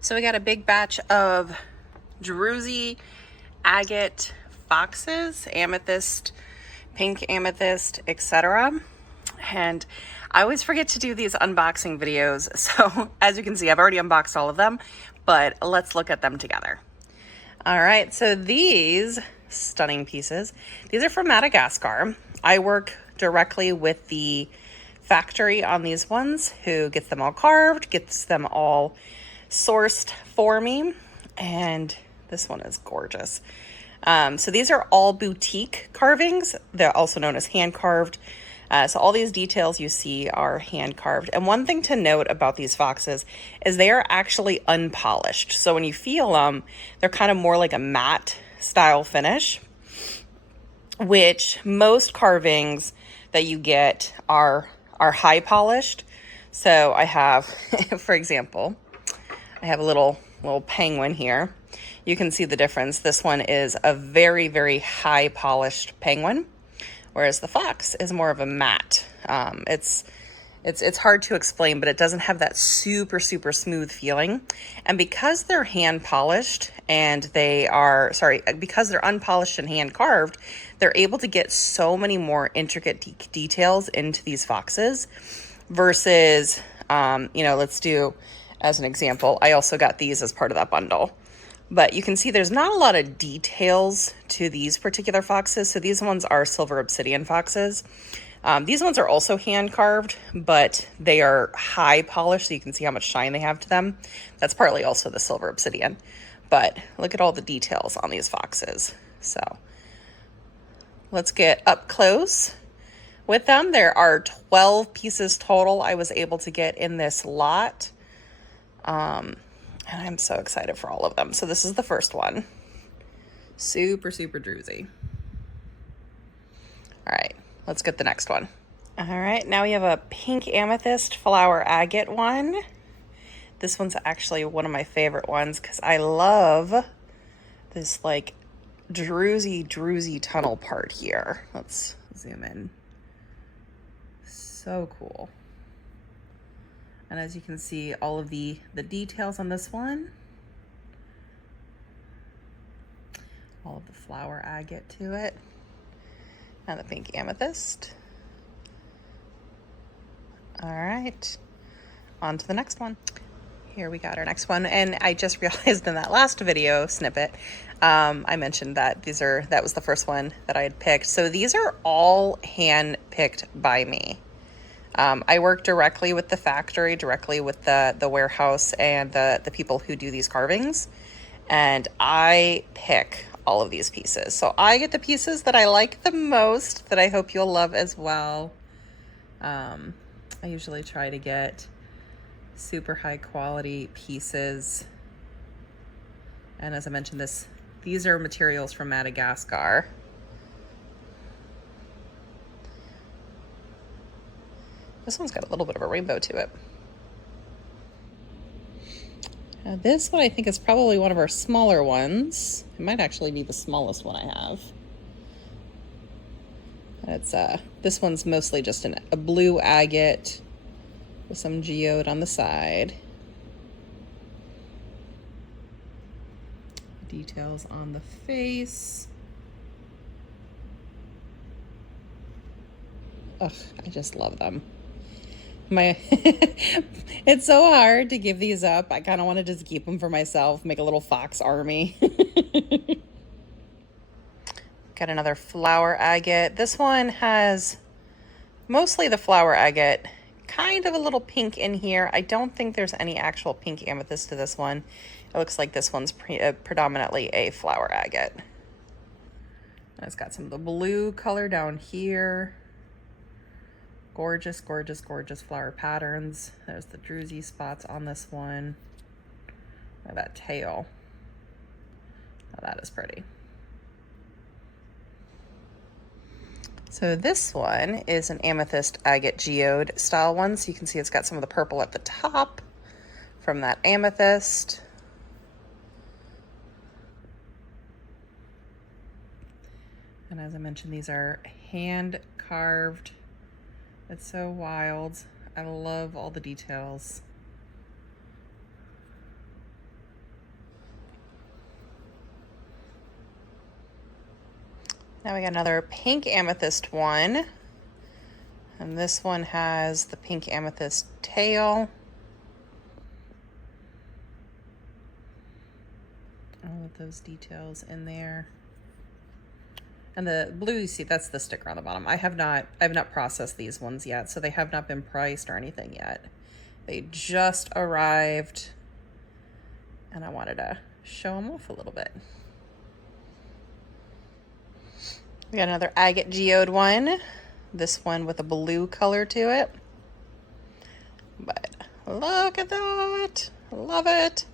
So we got a big batch of Druzy, agate foxes, amethyst, pink amethyst, etc. And I always forget to do these unboxing videos. So as you can see, I've already unboxed all of them, but let's look at them together. All right, so these stunning pieces, these are from Madagascar. I work directly with the factory on these ones who gets them all carved, gets them all sourced for me, and this one is gorgeous. So these are all boutique carvings. They're also known as hand carved. So all these details you see are hand carved. And one thing to note about these foxes is they are actually unpolished. So when you feel them, they're kind of more like a matte style finish, which most carvings that you get are high polished. So I have, for example, I have a little penguin here. You can see the difference. This one is a very, very high polished penguin, whereas the fox is more of a matte. It's hard to explain, but it doesn't have that super, super smooth feeling. And because they're hand polished and because they're unpolished and hand carved, they're able to get so many more intricate details into these foxes versus, let's do, as an example, I also got these as part of that bundle. But you can see there's not a lot of details to these particular foxes. So these ones are silver obsidian foxes. These ones are also hand carved, but they are high polished, so you can see how much shine they have to them. That's partly also the silver obsidian. But look at all the details on these foxes. So let's get up close with them. There are 12 pieces total I was able to get in this lot. And I'm so excited for all of them. So this is the first one. Super, super druzy. All right, let's get the next one. All right, now we have a pink amethyst flower agate one. This one's actually one of my favorite ones because I love this like druzy tunnel part here. Let's zoom in. So cool. And as you can see, all of the details on this one. All of the flower agate to it. And the pink amethyst. All right, on to the next one. Here we got our next one. And I just realized in that last video snippet, I mentioned that that was the first one that I had picked. So these are all hand picked by me. I work directly with the factory, directly with the warehouse and the people who do these carvings. And I pick all of these pieces. So I get the pieces that I like the most, that I hope you'll love as well. I usually try to get super high quality pieces. And as I mentioned, these are materials from Madagascar. This one's got a little bit of a rainbow to it. This one I think is probably one of our smaller ones. It might actually be the smallest one I have. This one's mostly just a blue agate with some geode on the side. Details on the face. Ugh, I just love them. It's so hard to give these up. I kind of want to just keep them for myself, make a little fox army. Got another flower agate. This one has mostly the flower agate, kind of a little pink in here. I don't think there's any actual pink amethyst to this one. It looks like this one's predominantly a flower agate. And it's got some of the blue color down here. Gorgeous, gorgeous, gorgeous flower patterns. There's the druzy spots on this one. Look at that tail. Oh, that is pretty. So this one is an amethyst agate geode style one. So you can see it's got some of the purple at the top from that amethyst. And as I mentioned, these are hand carved. It's so wild. I love all the details. Now we got another pink amethyst one. And this one has the pink amethyst tail. All of those details in there. And the blue, you see, that's the sticker on the bottom. I have not processed these ones yet, so they have not been priced or anything yet. They just arrived, and I wanted to show them off a little bit. We got another agate geode one. This one with a blue color to it. But look at that. Love it.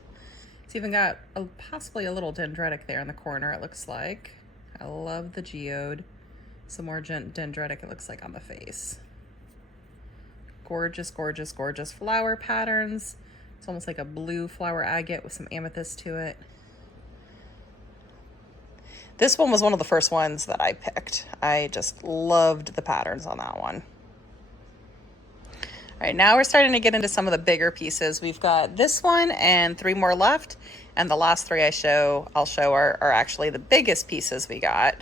It's even got possibly a little dendritic there in the corner, it looks like. I love the geode. Some more dendritic, it looks like, on the face. Gorgeous, gorgeous, gorgeous flower patterns. It's almost like a blue flower agate with some amethyst to it. This one was one of the first ones that I picked. I just loved the patterns on that one. All right, now we're starting to get into some of the bigger pieces. We've got this one and 3 more left. And the last 3 I'll show are actually the biggest pieces we got.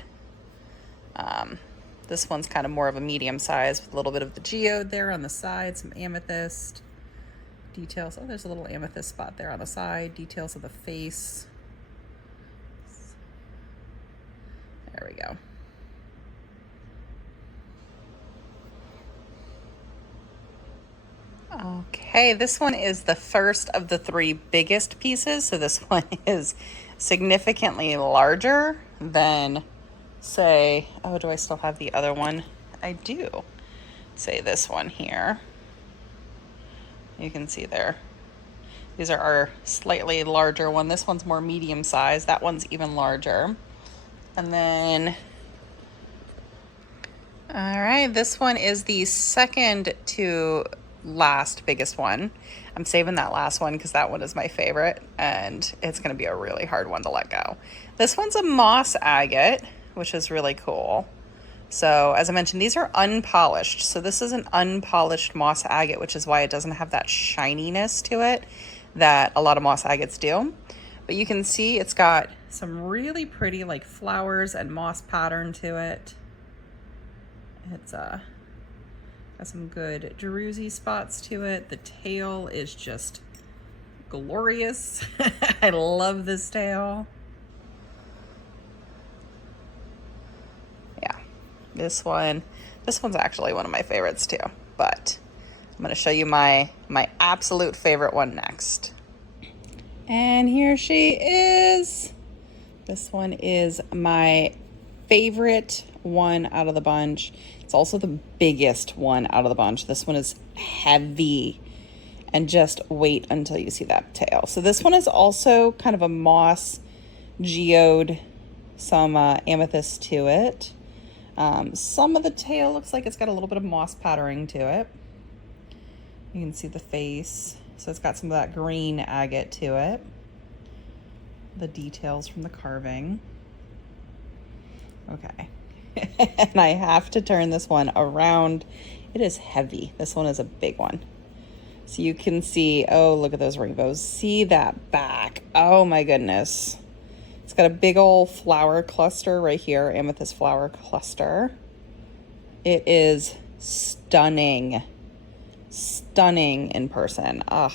This one's kind of more of a medium size with a little bit of the geode there on the side, some amethyst details. Oh, there's a little amethyst spot there on the side. Details of the face. There we go. Okay, this one is the first of the 3 biggest pieces. So this one is significantly larger than, say, oh, do I still have the other one? I do. Say this one here. You can see there. These are our slightly larger one. This one's more medium size. That one's even larger. And then, all right, this one is the second to last biggest one. I'm saving that last one because that one is my favorite, and it's going to be a really hard one to let go. This one's a moss agate, which is really cool. So as I mentioned, these are unpolished. So this is an unpolished moss agate, which is why it doesn't have that shininess to it that a lot of moss agates do. But you can see it's got some really pretty like flowers and moss pattern to it. It's got some good Druzy spots to it. The tail is just glorious. I love this tail. Yeah, this one's actually one of my favorites too, but I'm gonna show you my absolute favorite one next. And here she is. This one is my favorite one out of the bunch. It's also the biggest one out of the bunch. This one is heavy, and just wait until you see that tail. So this one is also kind of a moss geode, some amethyst to it. Some of the tail looks like it's got a little bit of moss patterning to it. You can see the face. So it's got some of that green agate to it. The details from the carving. Okay. And I have to turn this one around. It is heavy. This one is a big one. So you can see, oh, look at those rainbows. See that back. Oh my goodness. It's got a big old flower cluster right here, amethyst flower cluster. It is stunning. Stunning in person. Ugh.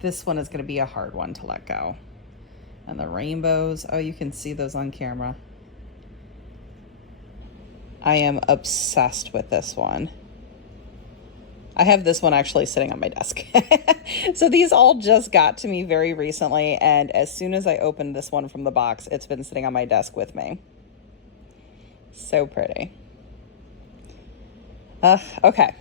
This one is going to be a hard one to let go. And the rainbows, oh, you can see those on camera. I am obsessed with this one. I have this one actually sitting on my desk. So these all just got to me very recently, and as soon as I opened this one from the box, it's been sitting on my desk with me. So pretty. Okay.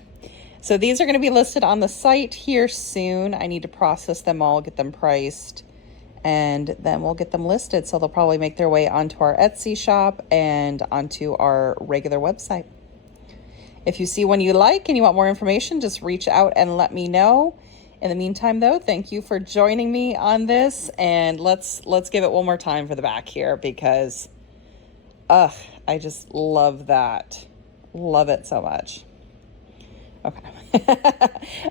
So these are going to be listed on the site here soon. I need to process them all, get them priced, and then we'll get them listed. So they'll probably make their way onto our Etsy shop and onto our regular website. If you see one you like and you want more information, just reach out and let me know. In the meantime, though, thank you for joining me on this, and let's give it one more time for the back here because, I just love that. Love it so much. Okay.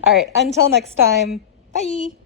All right. Until next time. Bye.